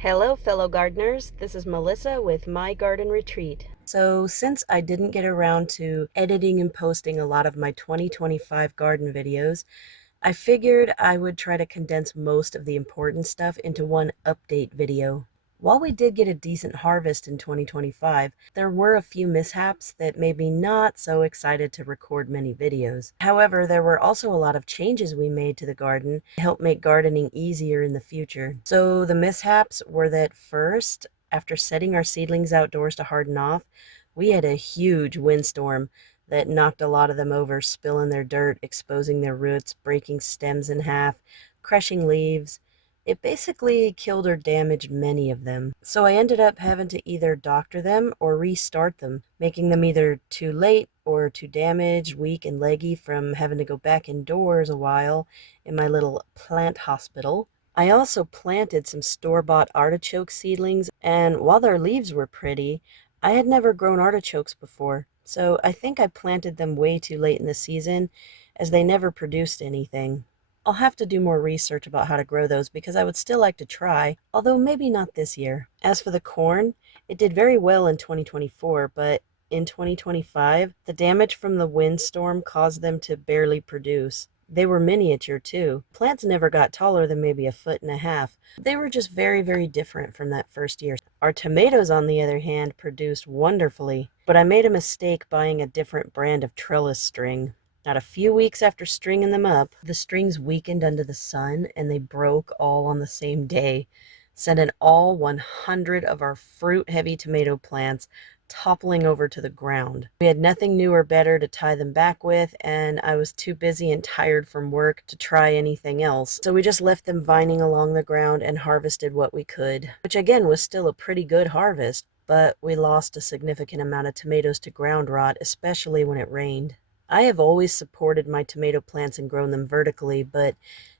Hello, fellow gardeners. This is Melissa with My Garden Retreat. So, since I didn't get around to editing and posting a lot of my 2025 garden videos, I figured I would try to condense most of the important stuff into one update video. While we did get a decent harvest in 2025, there were a few mishaps that made me not so excited to record many videos. However, there were also a lot of changes we made to the garden to help make gardening easier in the future. So the mishaps were that first, after setting our seedlings outdoors to harden off, we had a huge windstorm that knocked a lot of them over, spilling their dirt, exposing their roots, breaking stems in half, crushing leaves. It basically killed or damaged many of them. So I ended up having to either doctor them or restart them, making them either too late or too damaged, weak, and leggy from having to go back indoors a while in my little plant hospital. I also planted some store-bought artichoke seedlings, and while their leaves were pretty, I had never grown artichokes before, so I think I planted them way too late in the season, as they never produced anything. I'll have to do more research about how to grow those because I would still like to try, although maybe not this year. As for the corn, it did very well in 2024, but in 2025, the damage from the windstorm caused them to barely produce. They were miniature too. Plants never got taller than maybe 1.5 feet. They were just very, very different from that first year. Our tomatoes, on the other hand, produced wonderfully, but I made a mistake buying a different brand of trellis string. Not a few weeks after stringing them up, the strings weakened under the sun and they broke all on the same day, sending all 100 of our fruit-heavy tomato plants toppling over to the ground. We had nothing new or better to tie them back with, and I was too busy and tired from work to try anything else. So we just left them vining along the ground and harvested what we could, which again was still a pretty good harvest, but we lost a significant amount of tomatoes to ground rot, especially when it rained. I have always supported my tomato plants and grown them vertically, but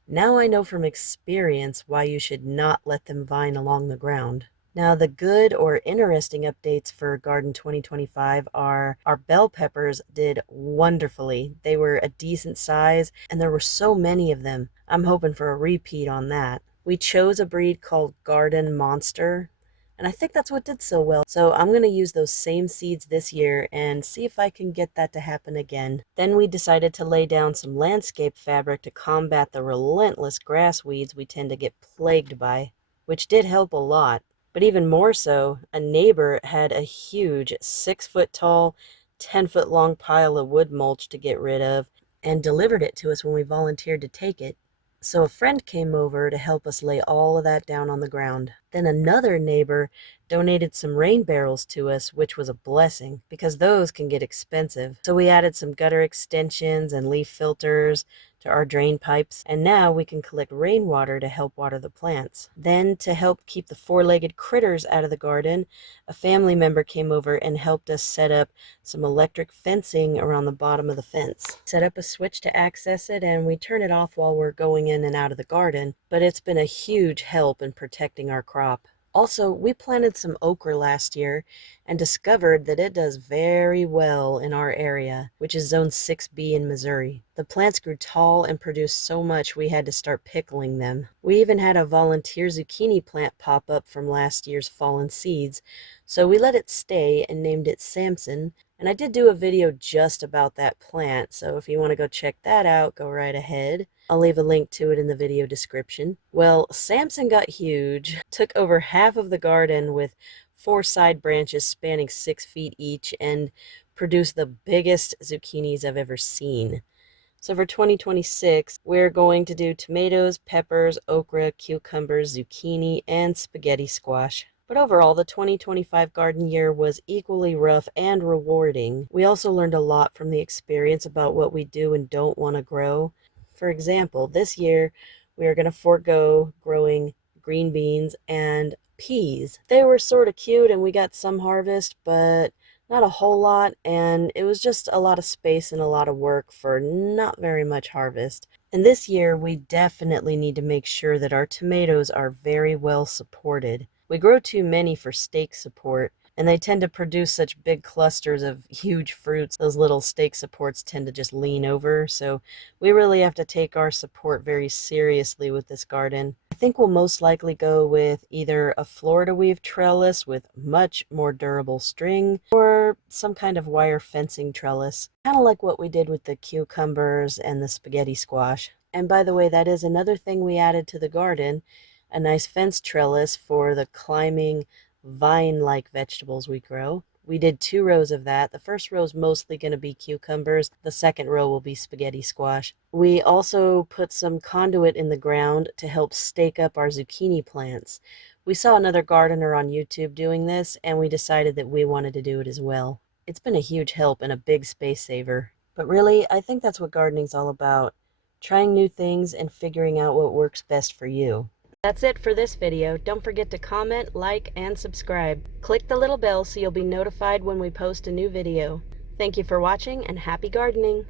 now I know from experience why you should not let them vine along the ground. Now, the good or interesting updates for Garden 2025 are our bell peppers did wonderfully. They were a decent size, and there were so many of them. I'm hoping for a repeat on that. We chose a breed called Garden Monster, and I think that's what did so well. So I'm going to use those same seeds this year and see if I can get that to happen again. Then we decided to lay down some landscape fabric to combat the relentless grass weeds we tend to get plagued by, which did help a lot. But even more so, a neighbor had a huge 6-foot tall, 10-foot long pile of wood mulch to get rid of and delivered it to us when we volunteered to take it. So a friend came over to help us lay all of that down on the ground. Then another neighbor donated some rain barrels to us, which was a blessing because those can get expensive. So we added some gutter extensions and leaf filters to our drain pipes, and now we can collect rainwater to help water the plants. Then, to help keep the four-legged critters out of the garden, a family member came over and helped us set up some electric fencing around the bottom of the fence. Set up a switch to access it, and we turn it off while we're going in and out of the garden, but it's been a huge help in protecting our crop. Also, we planted some okra last year and discovered that it does very well in our area, which is Zone 6B in Missouri. The plants grew tall and produced so much we had to start pickling them. We even had a volunteer zucchini plant pop up from last year's fallen seeds, so we let it stay and named it Samson. And I did do a video just about that plant, so if you want to go check that out, go right ahead. I'll leave a link to it in the video description. Well, Samson got huge, took over half of the garden with 4 side branches spanning 6 feet each, and produced the biggest zucchinis I've ever seen. So for 2026, we're going to do tomatoes, peppers, okra, cucumbers, zucchini, and spaghetti squash. But overall, the 2025 garden year was equally rough and rewarding. We also learned a lot from the experience about what we do and don't want to grow. For example, this year, we are going to forego growing green beans and peas. They were sort of cute and we got some harvest, but not a whole lot, and it was just a lot of space and a lot of work for not very much harvest. And this year, we definitely need to make sure that our tomatoes are very well supported. We grow too many for stake support, And they tend to produce such big clusters of huge fruits. Those little stake supports tend to just lean over, so we really have to take our support very seriously with this garden. I think we'll most likely go with either a Florida weave trellis with much more durable string or some kind of wire fencing trellis, kind of like what we did with the cucumbers and the spaghetti squash. And by the way, that is another thing we added to the garden, a nice fence trellis for the climbing vine-like vegetables we grow. We did 2 rows of that. The first row is mostly going to be cucumbers. The second row will be spaghetti squash. We also put some conduit in the ground to help stake up our zucchini plants. We saw another gardener on YouTube doing this, and we decided that we wanted to do it as well. It's been a huge help and a big space saver. But really, I think that's what gardening's all about. Trying new things and figuring out what works best for you. That's it for this video. Don't forget to comment, like, and subscribe. Click the little bell so you'll be notified when we post a new video. Thank you for watching and happy gardening!